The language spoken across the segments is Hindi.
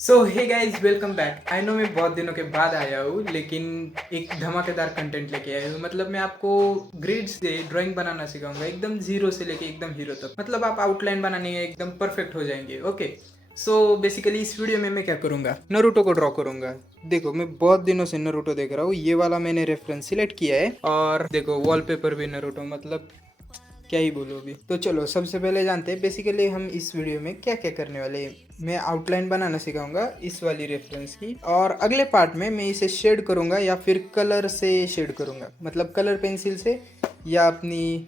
So hey guys welcome back. I know मैं बहुत दिनों के बाद आया हूँ, लेकिन एक धमाकेदार कंटेंट लेके आया हूँ। मतलब मैं आपको ग्रिड से ड्राइंग बनाना सिखाऊंगा, एकदम जीरो से लेके एकदम हीरो तक। मतलब आप आउटलाइन बनाने में एकदम परफेक्ट हो जाएंगे। ओके, सो बेसिकली इस वीडियो में मैं क्या करूँगा, नरूटो को ड्रॉ करूँगा। देखो मैं बहुत दिनों से नरूटो देख रहा हूँ, ये वाला मैंने रेफरेंस सिलेक्ट किया है। और देखो वॉलपेपर भी नरूटो, मतलब क्या ही बोलो अभी। तो चलो सबसे पहले जानते हैं बेसिकली हम इस वीडियो में क्या क्या करने वाले हैं। मैं आउटलाइन बनाना सिखाऊंगा इस वाली रेफरेंस की, और अगले पार्ट में मैं इसे शेड करूंगा या फिर कलर से शेड करूंगा, मतलब कलर पेंसिल से या अपनी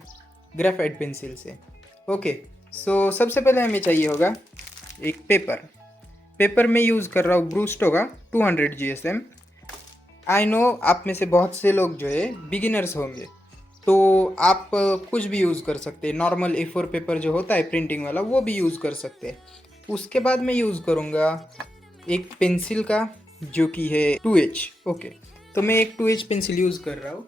ग्रेफाइट पेंसिल से। ओके, सो सबसे पहले हमें चाहिए होगा एक पेपर। पेपर में यूज़ कर रहा हूँ ब्रूस्टो का 200 GSM। आई नो आप में से बहुत से लोग जो है बिगिनर्स होंगे, तो आप कुछ भी यूज़ कर सकते हैं। नॉर्मल A4 पेपर जो होता है प्रिंटिंग वाला, वो भी यूज़ कर सकते हैं। उसके बाद मैं यूज़ करूँगा एक पेंसिल का, जो कि है 2H। ओके, तो मैं एक 2H पेंसिल यूज़ कर रहा हूँ।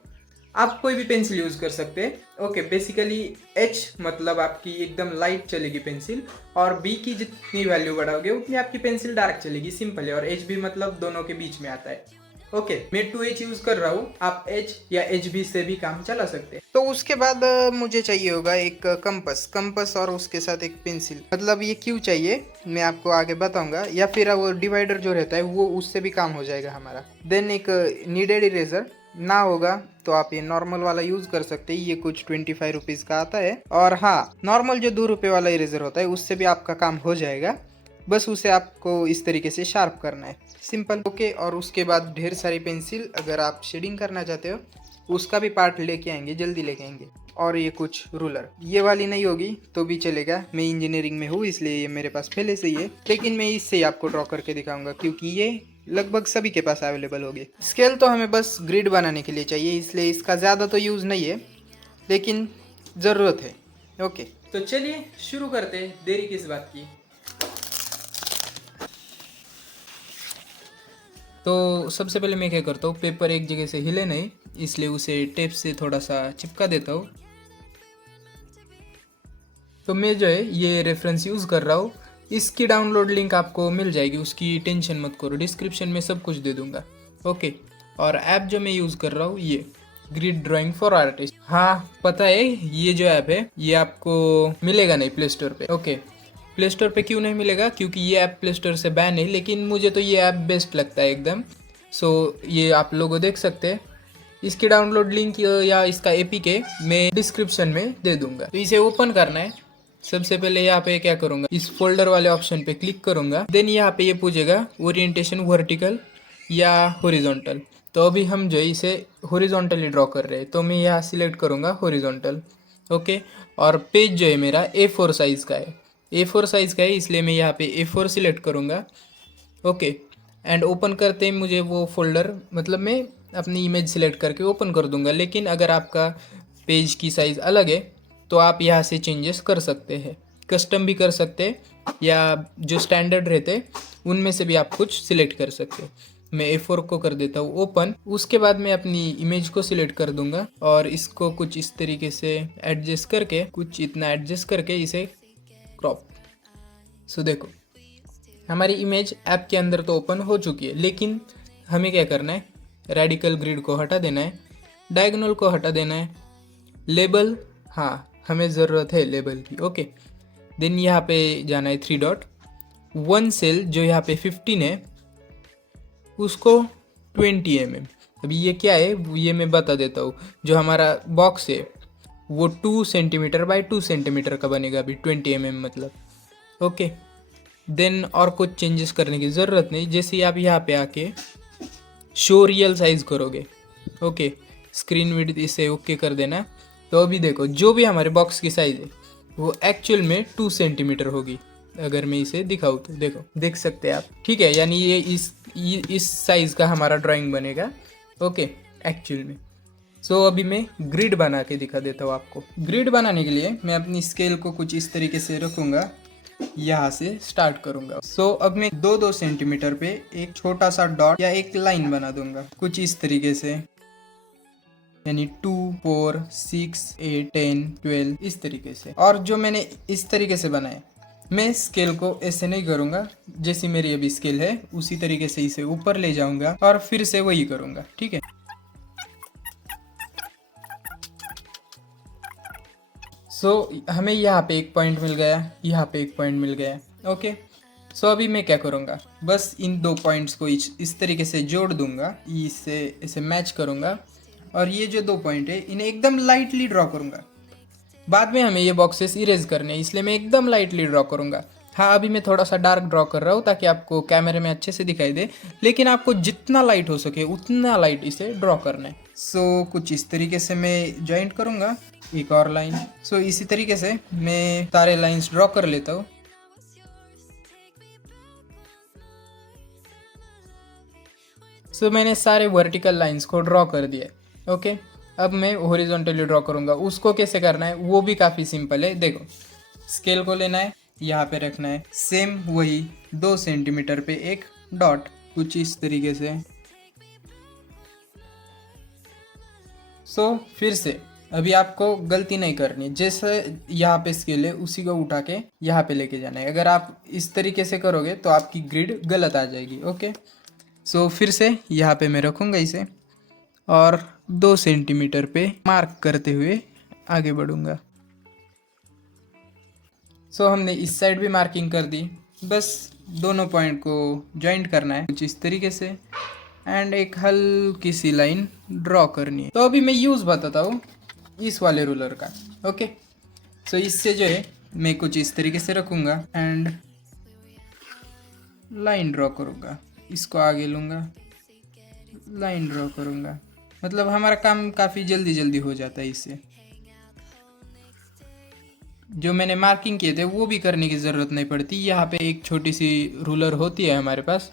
आप कोई भी पेंसिल यूज़ कर सकते हैं। ओके, बेसिकली H मतलब आपकी एकदम लाइट चलेगी पेंसिल, और B की जितनी वैल्यू बढ़ाओगे उतनी आपकी पेंसिल डार्क चलेगी, सिंपल है। और HB मतलब दोनों के बीच में आता है। ओके, मैं 2H यूज़ कर रहा हूँ, आप H या HB से भी काम चला सकते हैं। तो उसके बाद मुझे चाहिए होगा एक कंपस और उसके साथ एक पेंसिल। मतलब ये क्यों चाहिए मैं आपको आगे बताऊंगा, या फिर वो डिवाइडर जो रहता है वो उससे भी काम हो जाएगा हमारा। देन एक नीडेड इरेजर, ना होगा तो आप ये नॉर्मल वाला यूज़ कर सकते हैं, ये कुछ 25 रुपीज़ का आता है। और हाँ, नॉर्मल जो 2 रुपये वाला इरेजर होता है उससे भी आपका काम हो जाएगा, बस उसे आपको इस तरीके से शार्प करना है, सिंपल। ओके, और उसके बाद ढेर सारी पेंसिल, अगर आप शेडिंग करना चाहते हो उसका भी पार्ट लेके आएंगे, जल्दी लेके आएंगे। और ये कुछ रूलर, ये वाली नहीं होगी तो भी चलेगा, मैं इंजीनियरिंग में हूँ इसलिए ये मेरे पास पहले से ही है, लेकिन मैं इससे ही आपको ड्रॉ करके दिखाऊंगा क्योंकि ये लगभग सभी के पास अवेलेबल होगी। स्केल तो हमें बस ग्रिड बनाने के लिए चाहिए, इसलिए इसका ज़्यादा तो यूज़ नहीं है, लेकिन ज़रूरत है। ओके, तो चलिए शुरू करते हैं, देरी किस बात की। तो सबसे पहले मैं क्या करता हूँ, पेपर एक जगह से हिले नहीं, इसलिए उसे टेप से थोड़ा सा चिपका देता हूँ। तो मैं जो है ये रेफरेंस यूज़ कर रहा हूँ। इसकी डाउनलोड लिंक आपको मिल जाएगी, उसकी टेंशन मत करो, डिस्क्रिप्शन में सब कुछ दे दूंगा। ओके, और ऐप जो मैं यूज़ कर रहा हूँ ये ग्रिड ड्राइंग फॉर आर्टिस्ट। हाँ पता है, ये जो ऐप है ये आपको मिलेगा नहीं प्ले स्टोर पे। ओके, प्ले स्टोर पे क्यों नहीं मिलेगा, क्योंकि ये ऐप प्ले स्टोर से बैन है, लेकिन मुझे तो ये ऐप बेस्ट लगता है एकदम। सो ये आप लोग देख सकते हैं, इसकी डाउनलोड लिंक या इसका APK मैं डिस्क्रिप्शन में दे दूंगा। तो इसे ओपन करना है। सबसे पहले यहाँ पे क्या करूँगा, इस फोल्डर वाले ऑप्शन पे क्लिक करूँगा। देन यहाँ पे ये पूछेगा ओरिएंटेशन वर्टिकल या हॉरिजॉन्टल। तो अभी हम जो है इसे हॉरिजॉन्टली ड्रॉ कर रहे हैं, तो मैं यहाँ सिलेक्ट करूँगा हॉरिजॉन्टल। ओके, और पेज जो है मेरा A4 साइज़ का है, A4 साइज़ का है, इसलिए मैं यहाँ पे A4 सिलेक्ट करूँगा। ओके, एंड ओपन करते ही मुझे वो फोल्डर, मतलब मैं अपनी इमेज सिलेक्ट करके ओपन कर दूंगा। लेकिन अगर आपका पेज की साइज़ अलग है तो आप यहाँ से चेंजेस कर सकते हैं, कस्टम भी कर सकते हैं, या जो स्टैंडर्ड रहते हैं उनमें से भी आप कुछ सिलेक्ट कर सकते हैं। मैं A4 को कर देता हूँ ओपन। उसके बाद मैं अपनी इमेज को सिलेक्ट कर दूंगा और इसको कुछ इस तरीके से एडजस्ट करके, कुछ इतना एडजस्ट करके इसे क्रॉप। सो देखो हमारी इमेज ऐप के अंदर तो ओपन हो चुकी है, लेकिन हमें क्या करना है, रेडिकल ग्रिड को हटा देना है, डायगोनल को हटा देना है, लेबल, हाँ हमें ज़रूरत है लेबल की। ओके, देन यहाँ पे जाना है 3 डॉट, 1 सेल जो यहाँ पे 15 है उसको 20 mm। अभी ये क्या है ये मैं बता देता हूँ। जो हमारा बॉक्स है वो 2 सेंटीमीटर बाई 2 सेंटीमीटर का बनेगा अभी 20 mm मतलब। ओके, देन और कुछ चेंजेस करने की ज़रूरत नहीं, जैसे आप यहाँ पे आके शो रियल साइज़ करोगे। ओके, स्क्रीन विड्थ इसे ओके कर देना। तो अभी देखो जो भी हमारे बॉक्स की साइज़ है वो एक्चुअल में 2 सेंटीमीटर होगी। अगर मैं इसे दिखाऊँ तो देखो, देख सकते हैं आप, ठीक है, यानी ये इस साइज़ का हमारा ड्राइंग बनेगा। ओके, एक्चुअल में। सो अभी मैं ग्रिड बना के दिखा देता हूँ आपको। ग्रिड बनाने के लिए मैं अपनी स्केल को कुछ इस तरीके से रखूँगा, यहाँ से स्टार्ट करूंगा। सो अब मैं 2-2 सेंटीमीटर पे एक छोटा सा डॉट या एक लाइन बना दूंगा कुछ इस तरीके से, यानी 2, 4, 6, 8, 10, 12 इस तरीके से। और जो मैंने इस तरीके से बनाया मैं स्केल को ऐसे नहीं करूँगा, जैसी मेरी अभी स्केल है उसी तरीके से इसे ऊपर ले जाऊँगा और फिर से वही करूँगा, ठीक है। हमें यहाँ पे एक पॉइंट मिल गया, यहाँ पे एक पॉइंट मिल गया, ओके। अभी मैं क्या करूँगा, बस इन दो पॉइंट्स को इस तरीके से जोड़ दूंगा, इसे मैच करूँगा और ये जो दो पॉइंट है इन्हें एकदम लाइटली ड्रॉ करूँगा। बाद में हमें ये बॉक्सेस इरेज करने हैं, इसलिए मैं एकदम लाइटली ड्रॉ करूँगा। हाँ, अभी मैं थोड़ा सा डार्क ड्रॉ कर रहा हूँ ताकि आपको कैमरे में अच्छे से दिखाई दे, लेकिन आपको जितना लाइट हो सके उतना लाइट इसे ड्रॉ करना है। कुछ इस तरीके से मैं जॉइंट करूँगा एक और लाइन। इसी तरीके से मैं सारे लाइंस ड्रॉ कर लेता हूँ। मैंने सारे वर्टिकल लाइंस को ड्रॉ कर दिया, ओके। अब मैं हॉरिजॉन्टली ड्रॉ करूँगा। उसको कैसे करना है वो भी काफ़ी सिंपल है। देखो, स्केल को लेना है, यहाँ पे रखना है, सेम वही 2 सेंटीमीटर पे एक डॉट, कुछ इस तरीके से। फिर से अभी आपको गलती नहीं करनी, जैसे यहाँ पे स्केल है उसी को उठा के यहाँ पे लेके जाना है। अगर आप इस तरीके से करोगे तो आपकी ग्रिड गलत आ जाएगी, ओके। फिर से यहाँ पे मैं रखूँगा इसे और 2 सेंटीमीटर पे मार्क करते हुए आगे बढ़ूँगा। हमने इस साइड भी मार्किंग कर दी, बस दोनों पॉइंट को जॉइंट करना है कुछ इस तरीके से एंड एक हल्की सी लाइन ड्रॉ करनी है। अभी मैं यूज़ बताता हूँ इस वाले रूलर का, ओके। इससे जो है मैं कुछ इस तरीके से रखूँगा एंड लाइन ड्रॉ करूँगा, इसको आगे लूँगा, लाइन ड्रॉ करूँगा। मतलब हमारा काम काफ़ी जल्दी जल्दी हो जाता है इससे। जो मैंने मार्किंग किए थे वो भी करने की ज़रूरत नहीं पड़ती। यहाँ पे एक छोटी सी रूलर होती है हमारे पास,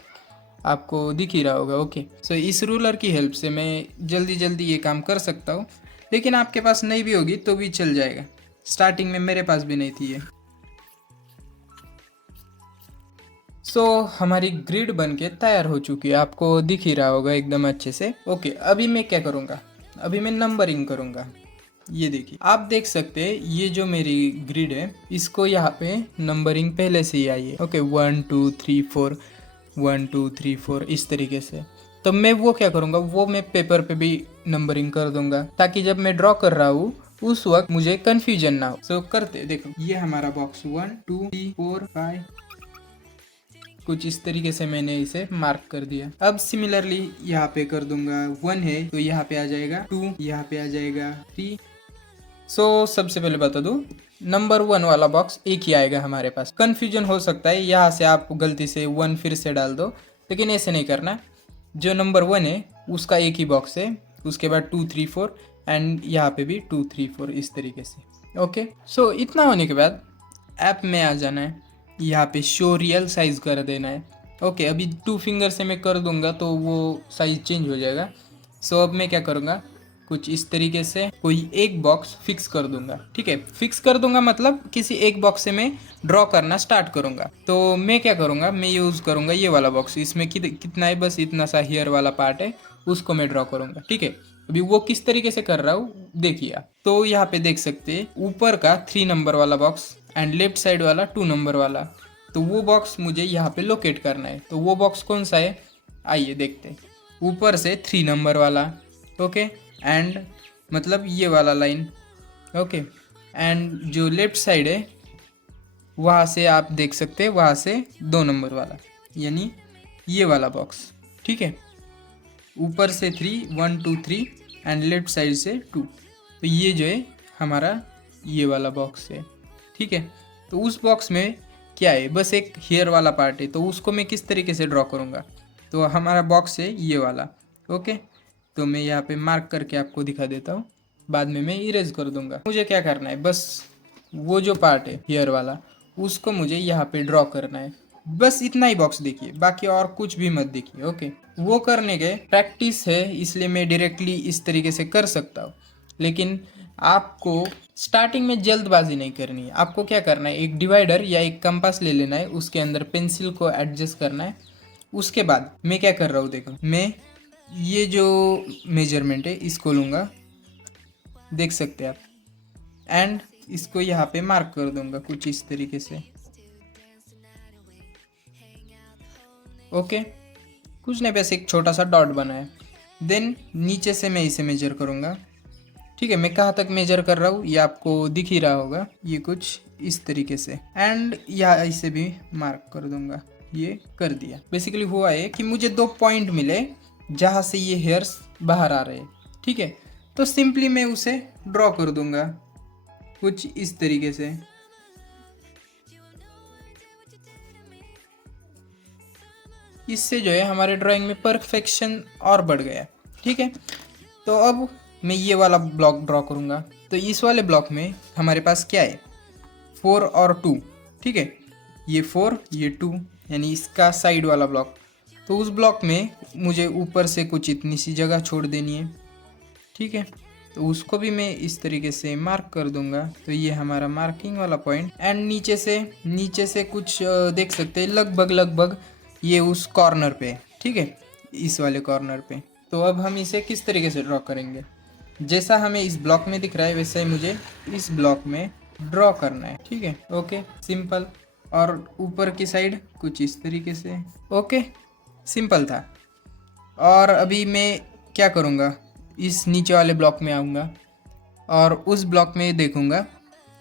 आपको दिख ही रहा होगा, ओके। इस रूलर की हेल्प से मैं जल्दी जल्दी ये काम कर सकता हूँ, लेकिन आपके पास नहीं भी होगी तो भी चल जाएगा। स्टार्टिंग में मेरे पास भी नहीं थी ये। हमारी ग्रिड बनके तैयार हो चुकी है, आपको दिख ही रहा होगा एकदम अच्छे से, ओके। अभी मैं क्या करूँगा, अभी मैं नंबरिंग करूँगा। ये देखिए, आप देख सकते हैं ये जो मेरी ग्रिड है इसको यहाँ पे नंबरिंग पहले से ही आई है, ओके। 1 2 3 4 1 2 3 4 इस तरीके से। तो मैं वो क्या करूँगा, वो मैं पेपर पे भी नंबरिंग कर दूंगा ताकि जब मैं ड्रॉ कर रहा हूँ उस वक्त मुझे कंफ्यूजन ना हो। करते देखो, ये हमारा बॉक्स 1 2 3 4 5 कुछ इस तरीके से मैंने इसे मार्क कर दिया। अब सिमिलरली यहाँ पे कर दूंगा, 1 है तो यहाँ पे आ जाएगा 2, यहाँ पे आ जाएगा 3। सबसे पहले बता दूं, नंबर 1 वाला बॉक्स एक ही आएगा हमारे पास। कंफ्यूजन हो सकता है, यहाँ से आप गलती से 1 फिर से डाल दो, लेकिन ऐसे नहीं करना। जो नंबर 1 है उसका एक ही बॉक्स है, उसके बाद 2 3 4 एंड यहाँ पे भी 2 3 4 इस तरीके से, ओके। इतना होने के बाद ऐप में आ जाना है, यहाँ पे शो रियल साइज कर देना है, ओके। अभी 2 फिंगर से मैं कर दूंगा तो वो साइज चेंज हो जाएगा। अब मैं क्या करूँगा, कुछ इस तरीके से कोई एक बॉक्स फिक्स कर दूंगा, ठीक है। फिक्स कर दूंगा मतलब किसी एक बॉक्स से मैं ड्रॉ करना स्टार्ट करूंगा। तो मैं क्या करूंगा, मैं यूज़ करूंगा ये वाला बॉक्स। इसमें कितना है, बस इतना सा हेयर वाला पार्ट है, उसको मैं ड्रॉ करूंगा, ठीक है। अभी वो किस तरीके से कर रहा हूँ देखिए आप। तो यहाँ पे देख सकते हैं ऊपर का 3 नंबर वाला बॉक्स एंड लेफ्ट साइड वाला 2 नंबर वाला, तो वो बॉक्स मुझे यहाँ पे लोकेट करना है। तो वो बॉक्स कौन सा है, आइए देखते हैं। ऊपर से 3 नंबर वाला, ओके, एंड मतलब ये वाला लाइन, ओके। एंड जो लेफ्ट साइड है वहाँ से आप देख सकते हैं, वहाँ से 2 नंबर वाला, यानी ये वाला बॉक्स, ठीक है। ऊपर से 3 1 2 3 एंड लेफ्ट साइड से 2, तो ये जो है हमारा ये वाला बॉक्स है, ठीक है। तो उस बॉक्स में क्या है, बस एक हेयर वाला पार्ट है, तो उसको मैं किस तरीके से ड्रॉ करूँगा। तो हमारा बॉक्स है ये वाला, ओके। तो मैं यहाँ पे मार्क करके आपको दिखा देता हूँ, बाद में मैं इरेज कर दूंगा। मुझे क्या करना है, बस वो जो पार्ट है हेयर वाला उसको मुझे यहाँ पे ड्रॉ करना है, बस इतना ही बॉक्स देखिए, बाकी और कुछ भी मत देखिए, ओके। वो करने के प्रैक्टिस है इसलिए मैं डायरेक्टली इस तरीके से कर सकता हूँ, लेकिन आपको स्टार्टिंग में जल्दबाजी नहीं करनी है। आपको क्या करना है, एक डिवाइडर या एक कंपास ले लेना है, उसके अंदर पेंसिल को एडजस्ट करना है। उसके बाद मैं क्या कर रहा हूँ देखो, मैं ये जो मेजरमेंट है इसको लूँगा, देख सकते हैं आप, एंड इसको यहाँ पे मार्क कर दूँगा कुछ इस तरीके से, ओके, कुछ नहीं, बस एक छोटा सा डॉट बनाया। देन नीचे से मैं इसे मेजर करूँगा। ठीक है, मैं कहाँ तक मेजर कर रहा हूँ ये आपको दिख ही रहा होगा, ये कुछ इस तरीके से। एंड यहाँ इसे भी मार्क कर दूंगा, ये कर दिया। बेसिकली हुआ है कि मुझे 2 पॉइंट मिले जहाँ से ये हेयर्स बाहर आ रहे हैं। ठीक है, तो सिंपली मैं उसे ड्रॉ कर दूंगा कुछ इस तरीके से। इससे जो है हमारे ड्राइंग में परफेक्शन और बढ़ गया। ठीक है, तो अब मैं ये वाला ब्लॉक ड्रॉ करूँगा। तो इस वाले ब्लॉक में हमारे पास क्या है, 4 और 2। ठीक है, ये 4 ये 2, यानी इसका साइड वाला ब्लॉक। तो उस ब्लॉक में मुझे ऊपर से कुछ इतनी सी जगह छोड़ देनी है। ठीक है, तो उसको भी मैं इस तरीके से मार्क कर दूंगा। तो ये हमारा मार्किंग वाला पॉइंट। एंड नीचे से कुछ देख सकते हैं लगभग ये उस कॉर्नर पे। ठीक है, इस वाले कॉर्नर पे। तो अब हम इसे किस तरीके से ड्रॉ करेंगे, जैसा हमें इस ब्लॉक में दिख रहा है वैसा ही मुझे इस ब्लॉक में ड्रॉ करना है। ठीक है, ओके, सिंपल। और ऊपर की साइड कुछ इस तरीके से। ओके, सिंपल था। और अभी मैं क्या करूँगा, इस नीचे वाले ब्लॉक में आऊँगा और उस ब्लॉक में देखूँगा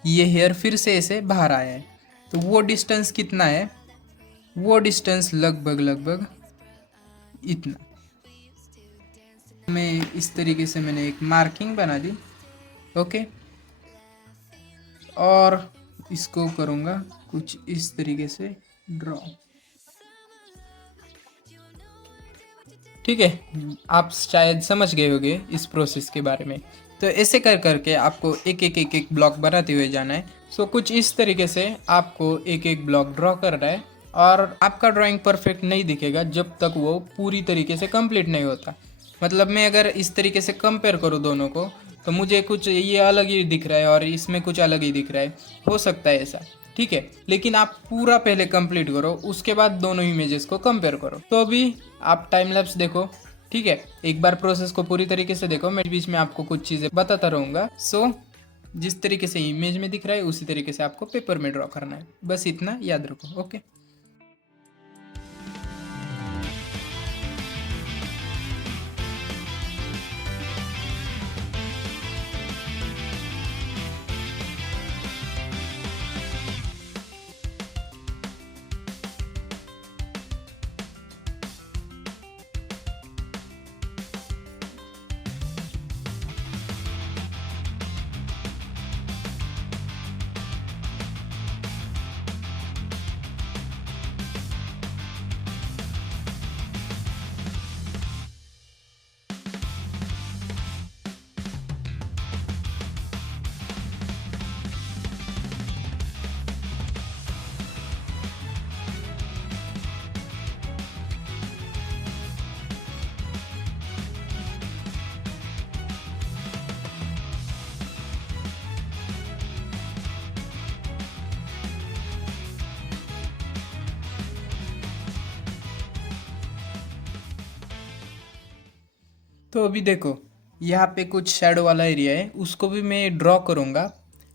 ये हेयर फिर से ऐसे बाहर आया है। तो वो डिस्टेंस कितना है, वो डिस्टेंस लगभग इतना। मैं इस तरीके से मैंने एक मार्किंग बना दी। ओके, और इसको करूँगा कुछ इस तरीके से ड्रॉ। ठीक है, आप शायद समझ गए होंगे इस प्रोसेस के बारे में। तो ऐसे कर करके आपको एक एक ब्लॉक बनाते हुए जाना है। सो कुछ इस तरीके से आपको एक ब्लॉक ड्रॉ कर रहा है। और आपका ड्राइंग परफेक्ट नहीं दिखेगा जब तक वो पूरी तरीके से कंप्लीट नहीं होता। मतलब मैं अगर इस तरीके से कंपेयर करूँ दोनों को, तो मुझे कुछ ये अलग ही दिख रहा है और इसमें कुछ अलग ही दिख रहा है, हो सकता है ऐसा। ठीक है, लेकिन आप पूरा पहले कंप्लीट करो, उसके बाद दोनों इमेजेस को कंपेयर करो। तो अभी आप टाइम लैप्स देखो। ठीक है, एक बार प्रोसेस को पूरी तरीके से देखो, मैं बीच में आपको कुछ चीज़ें बताता रहूँगा। सो जिस तरीके से इमेज में दिख रहा है उसी तरीके से आपको पेपर में ड्रॉ करना है, बस इतना याद रखो। ओके, तो अभी देखो यहाँ पे कुछ शेडो वाला एरिया है, उसको भी मैं ड्रॉ करूँगा,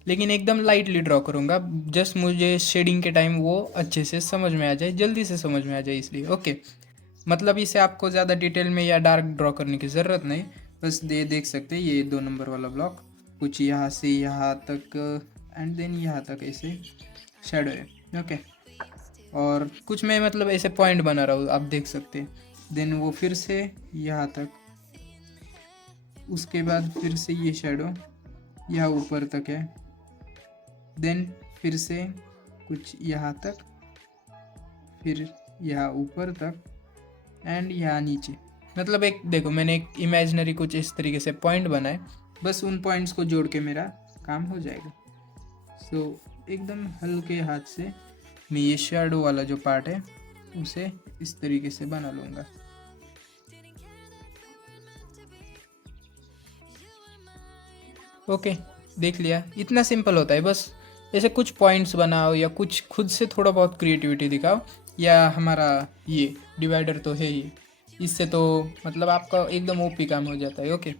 लेकिन एकदम लाइटली ड्रॉ करूँगा। जस्ट मुझे शेडिंग के टाइम वो अच्छे से समझ में आ जाए, जल्दी से समझ में आ जाए, इसलिए। ओके, मतलब इसे आपको ज़्यादा डिटेल में या डार्क ड्रॉ करने की ज़रूरत नहीं। बस देख सकते हैं ये 2 नंबर वाला ब्लॉक कुछ यहाँ से यहाँ तक एंड देन यहाँ तक ऐसे शेडो है। ओके, और कुछ मैं मतलब ऐसे पॉइंट बना रहा हूँ, आप देख सकते हैं। देन वो फिर से यहाँ तक, उसके बाद फिर से ये शेडो यहाँ ऊपर तक है। देन फिर से कुछ यहाँ तक, फिर यहाँ ऊपर तक एंड यहाँ नीचे। मतलब एक देखो मैंने एक इमेजिनरी कुछ इस तरीके से पॉइंट बनाए, बस उन पॉइंट्स को जोड़ के मेरा काम हो जाएगा। सो एकदम हल्के हाथ से मैं ये शेडो वाला जो पार्ट है उसे इस तरीके से बना लूँगा। ओके, देख लिया, इतना सिंपल होता है। बस ऐसे कुछ पॉइंट्स बनाओ या कुछ खुद से थोड़ा बहुत क्रिएटिविटी दिखाओ। या हमारा ये डिवाइडर तो है ही, इससे तो मतलब आपका एकदम ओपी काम हो जाता है। ओके,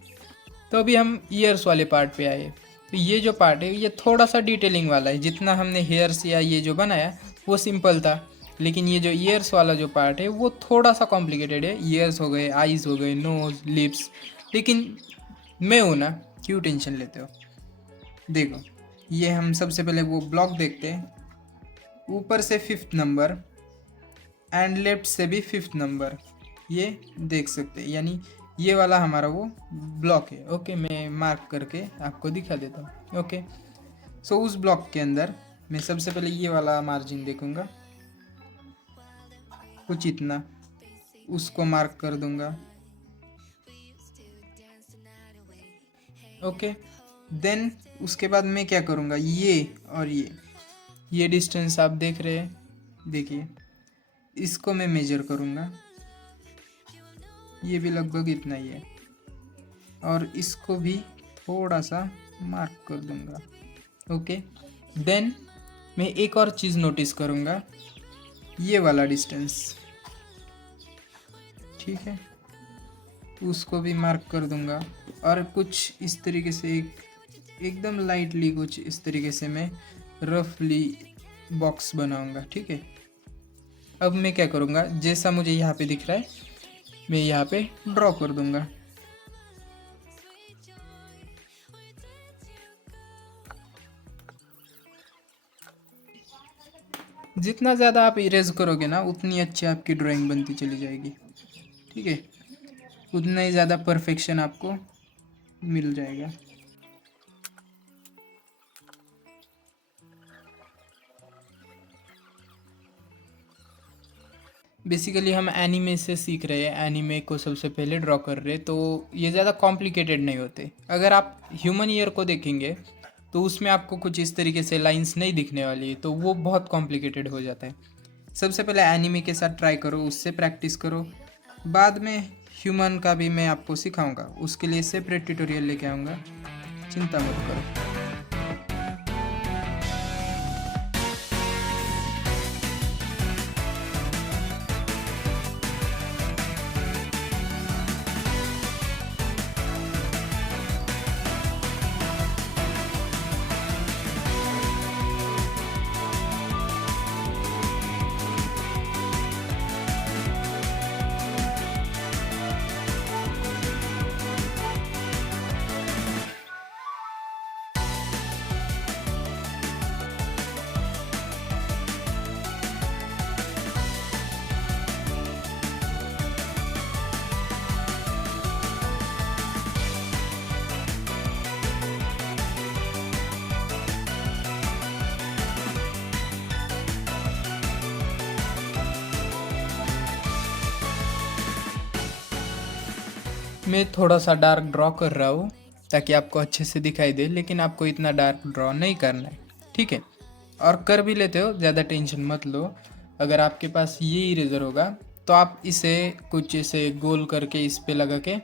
तो अभी हम ईयर्स वाले पार्ट पे आए। तो ये जो पार्ट है ये थोड़ा सा डिटेलिंग वाला है। जितना हमने हेयर्स या ये जो बनाया वो सिंपल था, लेकिन ये जो ईयर्स वाला जो पार्ट है वो थोड़ा सा कॉम्प्लिकेटेड है। ईयर्स हो गए, आईज हो गए, नोज, लिप्स, लेकिन मैं हूँ ना, क्यों टेंशन लेते हो। देखो, ये हम सबसे पहले वो ब्लॉक देखते हैं, ऊपर से 5th नंबर एंड लेफ्ट से भी 5th नंबर, ये देख सकते हैं, यानी ये वाला हमारा वो ब्लॉक है। ओके, मैं मार्क करके आपको दिखा देता हूँ। ओके, सो उस ब्लॉक के अंदर मैं सबसे पहले ये वाला मार्जिन देखूंगा, कुछ इतना, उसको मार्क कर दूंगा। ओके, देन उसके बाद मैं क्या करूँगा, ये और ये डिस्टेंस आप देख रहे हैं, देखिए इसको मैं मेजर करूँगा, ये भी लगभग इतना ही है, और इसको भी थोड़ा सा मार्क कर दूँगा। ओके, देन मैं एक और चीज़ नोटिस करूँगा, ये वाला डिस्टेंस, ठीक है, उसको भी मार्क कर दूँगा, और कुछ इस तरीके से एकदम लाइटली कुछ इस तरीके से मैं रफली बॉक्स बनाऊँगा। ठीक है, अब मैं क्या करूँगा, जैसा मुझे यहाँ पे दिख रहा है मैं यहाँ पे ड्रॉ कर दूँगा। जितना ज़्यादा आप इरेज करोगे ना, उतनी अच्छी आपकी ड्राइंग बनती चली जाएगी। ठीक है, उतना ही ज़्यादा परफेक्शन आपको मिल जाएगा। बेसिकली हम एनीमे से सीख रहे हैं, एनीमे को सबसे पहले ड्रॉ कर रहे हैं, तो ये ज़्यादा कॉम्प्लिकेटेड नहीं होते। अगर आप ह्यूमन ईयर को देखेंगे तो उसमें आपको कुछ इस तरीके से लाइंस नहीं दिखने वाली, तो वो बहुत कॉम्प्लिकेटेड हो जाता है। सबसे पहले एनीमे के साथ ट्राई करो, उससे प्रैक्टिस करो, बाद में ह्यूमन का भी मैं आपको सिखाऊंगा, उसके लिए सेपरेट ट्यूटोरियल लेके आऊँगा, चिंता मत करो। मैं थोड़ा सा डार्क ड्रॉ कर रहा हूँ ताकि आपको अच्छे से दिखाई दे, लेकिन आपको इतना डार्क ड्रॉ नहीं करना है। ठीक है, और कर भी लेते हो, ज़्यादा टेंशन मत लो। अगर आपके पास ये इरेज़र होगा तो आप इसे कुछ ऐसे गोल करके इस पे लगा के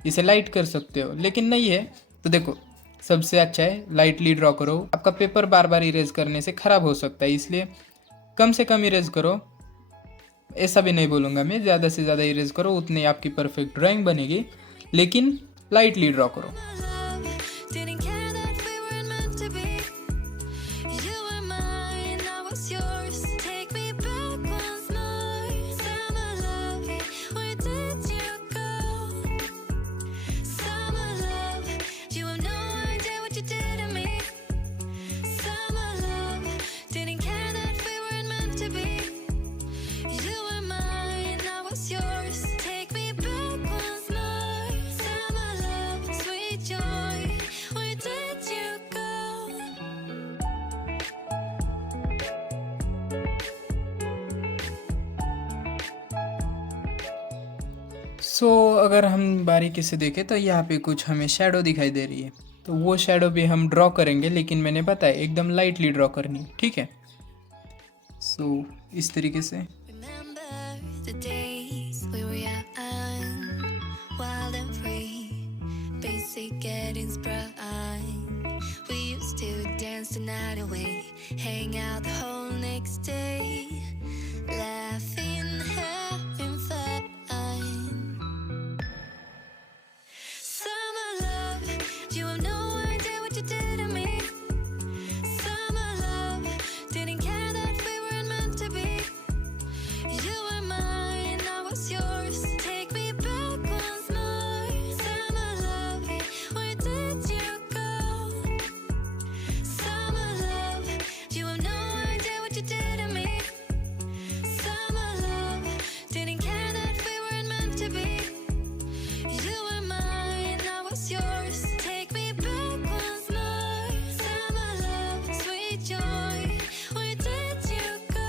इसे लाइट कर सकते हो, लेकिन नहीं है तो देखो, सबसे अच्छा है लाइटली ड्रॉ करो। आपका पेपर बार बार इरेज करने से ख़राब हो सकता है, इसलिए कम से कम इरेज करो। ऐसा भी नहीं बोलूँगा मैं, ज़्यादा से ज़्यादा इरेज करो, उतनी आपकी परफेक्ट ड्राइंग बनेगी, लेकिन लाइटली ड्रॉ करो। सो अगर हम बारीकी से देखें तो यहाँ पे कुछ हमें शैडो दिखाई दे रही है, तो वो शैडो भी हम ड्रॉ करेंगे, लेकिन मैंने बताया एकदम लाइटली ड्रॉ करनी है। ठीक है, सो इस तरीके से was yours. Take me back once more. Summer love, where did you go? Summer love, you have no idea what you did to me. Summer love, didn't care that we weren't meant to be. You were mine, I was yours. Take me back once more. Summer love, sweet joy, where did you go?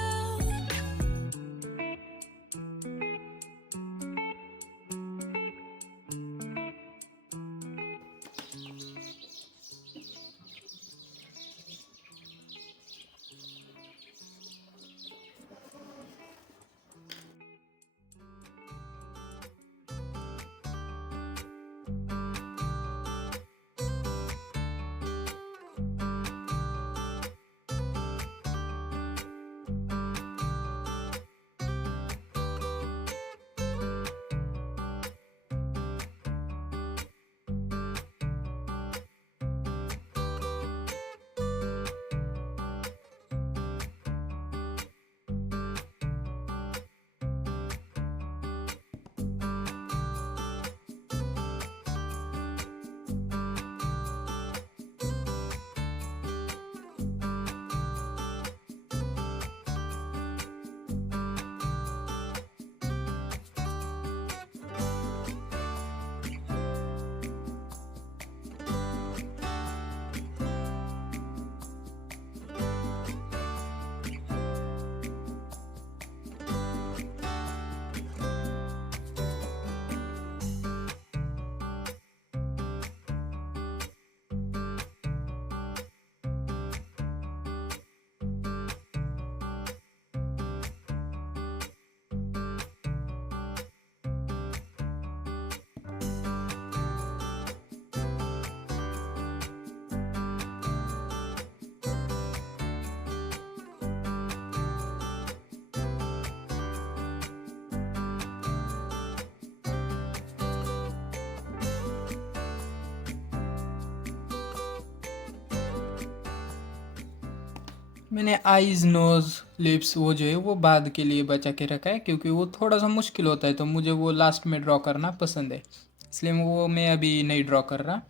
मैंने आईज नोज लिप्स वो जो है वो बाद के लिए बचा के रखा है, क्योंकि वो थोड़ा सा मुश्किल होता है तो मुझे वो लास्ट में ड्रॉ करना पसंद है, इसलिए वो मैं अभी नहीं ड्रॉ कर रहा।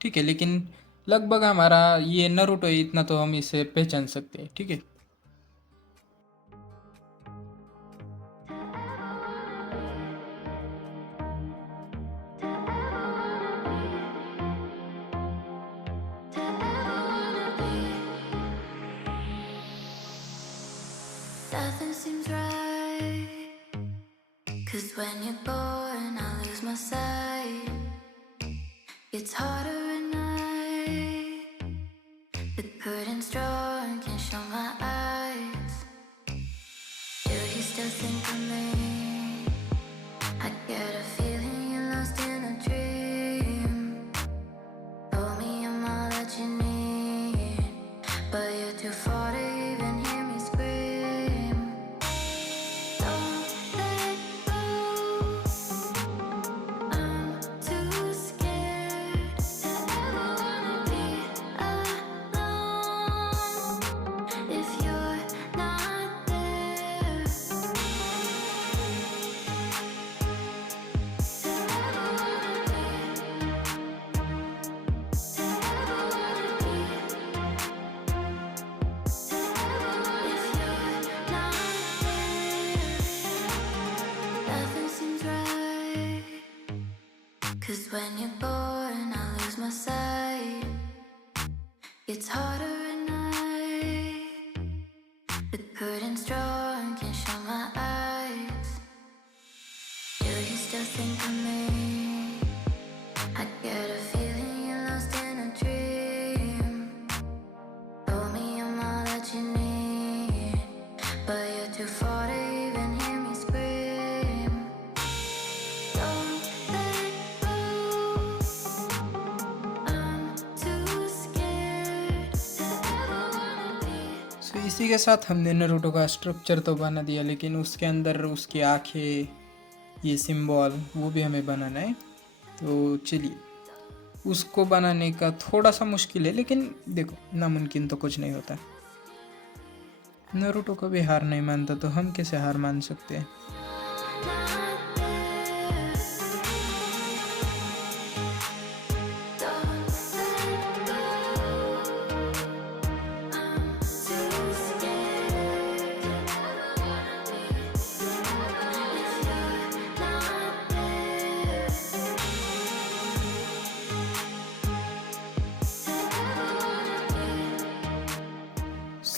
ठीक है, लेकिन लगभग हमारा ये नरूटो है, इतना तो हम इसे पहचान सकते हैं। ठीक है, Nothing seems right, 'cause when you're gone I lose my sight. It's harder at night. The curtain's drawn, can't show my eyes. Do you still think of me? I get a feeling you're lost in a dream. Told me I'm all that you need, but you're too far to even hear me scream. Don't let go. I'm too scared to ever wanna be alone if you're not there. To ever wanna be, to ever wanna be, if you're not there. Nothing seems right, 'cause when you're gone I lose my sight. It's harder at night. The curtain's drawn, can't show my eyes. Do you still think of me? I get a feeling you're lost in a dream. Told me I'm all that you need, but you're too far to even hear me scream. Don't let go. I'm too scared to ever wanna be. सो इसी के साथ हमने नरूटो का स्ट्रक्चर तो बना दिया, लेकिन उसके अंदर उसकी आँखें, ये सिंबल वो भी हमें बनाना है। तो चलिए, उसको बनाने का थोड़ा सा मुश्किल है, लेकिन देखो नामुमकिन तो कुछ नहीं होता। नरूटो कभी हार नहीं मानता, तो हम कैसे हार मान सकते हैं। Not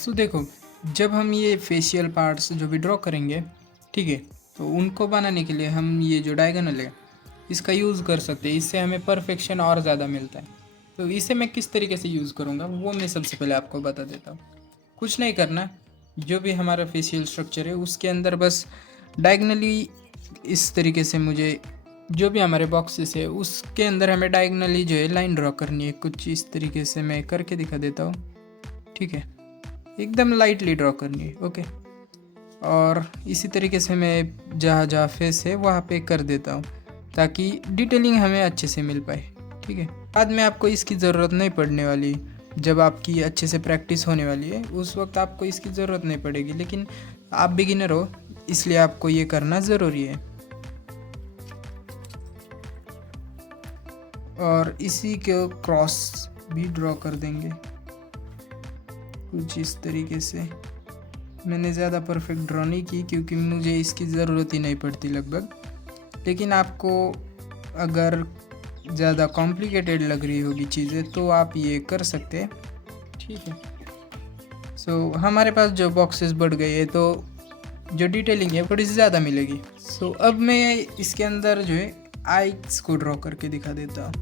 सो देखो, जब हम ये फेशियल पार्ट्स जो भी ड्रॉ करेंगे, ठीक है, तो उनको बनाने के लिए हम ये जो डायगोनल है इसका यूज़ कर सकते हैं। इससे हमें परफेक्शन और ज़्यादा मिलता है। तो इसे मैं किस तरीके से यूज़ करूँगा वो मैं सबसे पहले आपको बता देता हूँ। कुछ नहीं करना, जो भी हमारा फेशियल स्ट्रक्चर है उसके अंदर बस डायगनली इस तरीके से मुझे जो भी हमारे बॉक्सेस है उसके अंदर हमें डायगनली जो है लाइन ड्रॉ करनी है। कुछ इस तरीके से मैं करके दिखा देता हूँ, ठीक है, एकदम लाइटली ड्रॉ करनी है, ओके। और इसी तरीके से मैं जहाँ जहाँ फेस है वहाँ पे कर देता हूँ ताकि डिटेलिंग हमें अच्छे से मिल पाए, ठीक है। बाद में आपको इसकी ज़रूरत नहीं पड़ने वाली, जब आपकी अच्छे से प्रैक्टिस होने वाली है उस वक्त आपको इसकी ज़रूरत नहीं पड़ेगी, लेकिन आप बिगिनर हो इसलिए आपको ये करना ज़रूरी है। और इसी के क्रॉस भी ड्रॉ कर देंगे कुछ इस तरीके से। मैंने ज़्यादा परफेक्ट ड्रॉ नहीं की क्योंकि मुझे इसकी ज़रूरत ही नहीं पड़ती लगभग, लेकिन आपको अगर ज़्यादा कॉम्प्लिकेटेड लग रही होगी चीज़ें तो आप ये कर सकते हैं, ठीक है। सो हमारे पास जो बॉक्सेस बढ़ गए हैं तो जो डिटेलिंग है थोड़ी सी ज़्यादा मिलेगी। सो अब मैं इसके अंदर जो है आइज को ड्रॉ करके दिखा देता हूँ।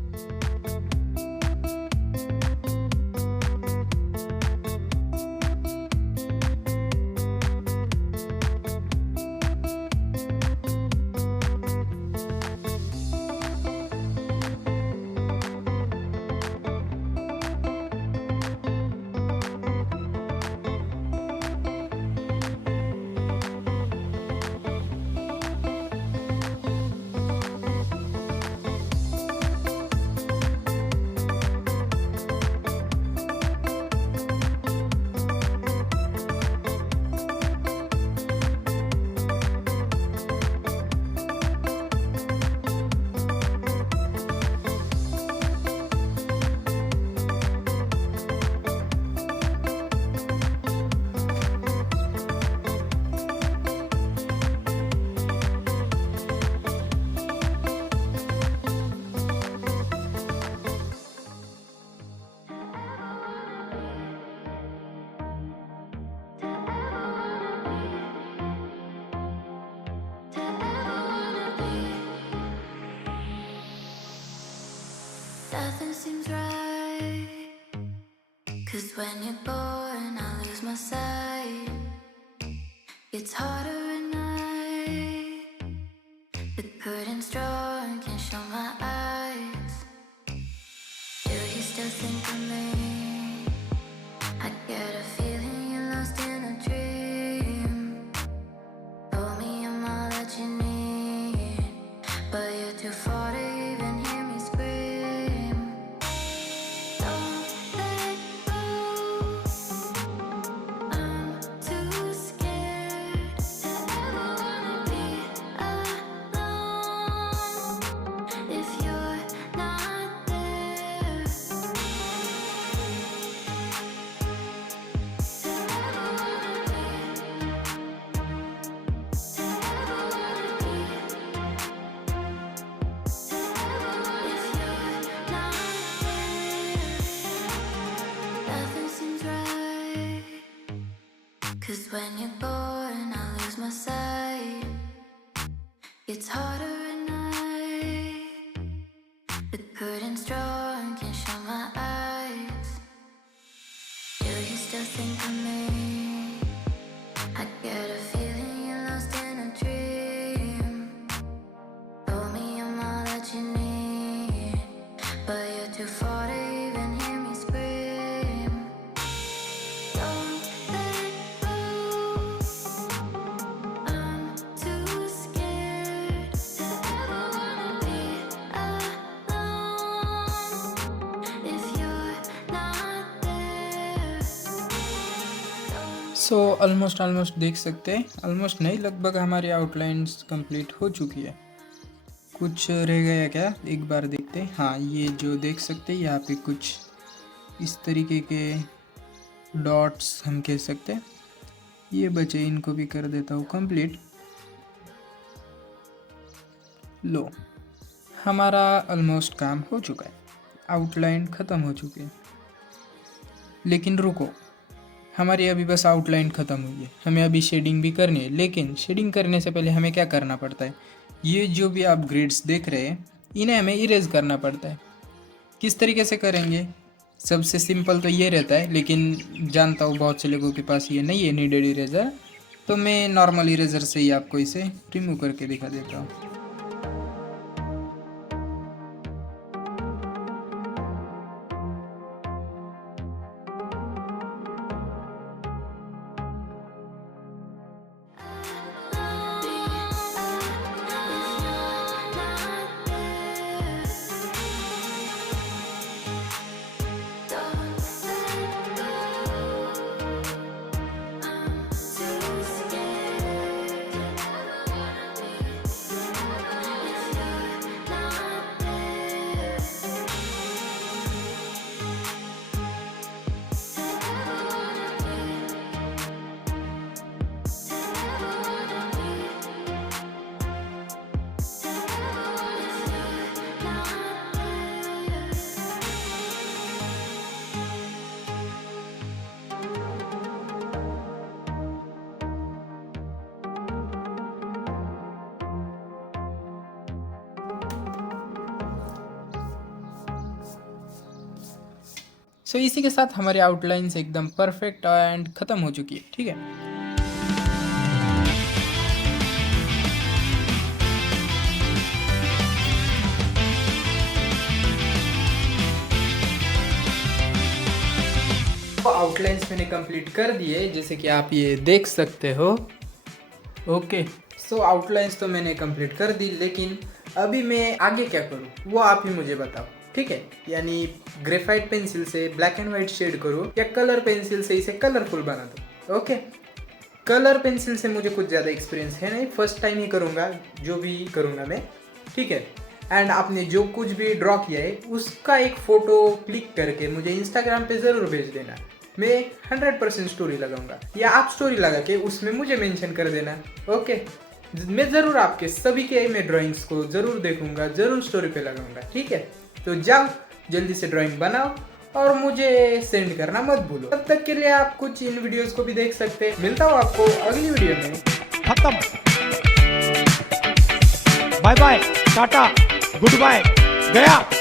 Nothing seems right. 'Cause when you're born, I lose my sight. It's harder at night. The curtain's drawn, can't show my eyes. Do you still think of me? I get a feeling you're lost in a dream. Told me I'm all that you need, but you're too far to even hear me scream. Don't let go. I'm too scared to ever wanna be alone if you're not there. To ever wanna be, to ever wanna be, if you're not there. Nothing seems right. 'Cause when you're born, I lose my sight. It's harder at night. The curtain's drawn, can't show my eyes. Do you still think of me? I get a feeling you're lost in a dream. Told me I'm all that you need, but you're too far to even hear me scream. Don't let go. I'm too scared to ever wanna be alone if you're not there. So almost देख सकते हैं, ऑलमोस्ट नहीं, लगभग हमारी आउटलाइंस कंप्लीट हो चुकी है। कुछ रह गया क्या, एक बार देखते हैं। हाँ, ये जो देख सकते हैं यहाँ पे कुछ इस तरीके के डॉट्स हम कह सकते हैं, ये बचे, इनको भी कर देता हूँ कंप्लीट। लो, हमारा ऑलमोस्ट काम हो चुका है, आउटलाइन ख़त्म हो चुकी है। लेकिन रुको, हमारी अभी बस आउटलाइन ख़त्म हुई है, हमें अभी शेडिंग भी करनी है। लेकिन शेडिंग करने से पहले हमें क्या करना पड़ता है, ये जो भी आप ग्रिड्स देख रहे हैं इन्हें हमें इरेज करना पड़ता है। किस तरीके से करेंगे? सबसे सिंपल तो ये रहता है, लेकिन जानता हूँ बहुत से लोगों के पास ये नहीं है नीडेड इरेजर, तो मैं नॉर्मल इरेजर से ही आपको इसे रिमूव करके दिखा देता हूँ। सो इसी के साथ हमारी आउटलाइंस एकदम परफेक्ट एंड ख़त्म हो चुकी है। ठीक है, तो आउटलाइंस मैंने कंप्लीट कर दिए, जैसे कि आप ये देख सकते हो। ओके, सो आउटलाइंस तो मैंने कंप्लीट कर दी, लेकिन अभी मैं आगे क्या करूँ वो आप ही मुझे बताओ। ठीक है, यानी ग्रेफाइट पेंसिल से ब्लैक एंड वाइट शेड करूँ या कलर पेंसिल से इसे कलरफुल बना दूँ। ओके, कलर पेंसिल से मुझे कुछ ज़्यादा एक्सपीरियंस है नहीं, फर्स्ट टाइम ही करूँगा जो भी करूँगा मैं। ठीक है, एंड आपने जो कुछ भी ड्रॉ किया है उसका एक फ़ोटो क्लिक करके मुझे इंस्टाग्राम पे ज़रूर भेज देना। मैं 100% स्टोरी लगाऊंगा, या आप स्टोरी लगा के उसमें मुझे मेंशन कर देना। ओके, मैं ज़रूर आपके सभी के मैं ड्राइंग्स को ज़रूर देखूंगा, ज़रूर स्टोरी पे लगाऊंगा। ठीक है, तो जाओ जल्दी से ड्राइंग बनाओ और मुझे सेंड करना मत भूलो। तब तक के लिए आप कुछ इन वीडियोस को भी देख सकते हैं। मिलता हूँ आपको अगली वीडियो में। खत्म, बाय बाय, टाटा, गुड बाय, गया।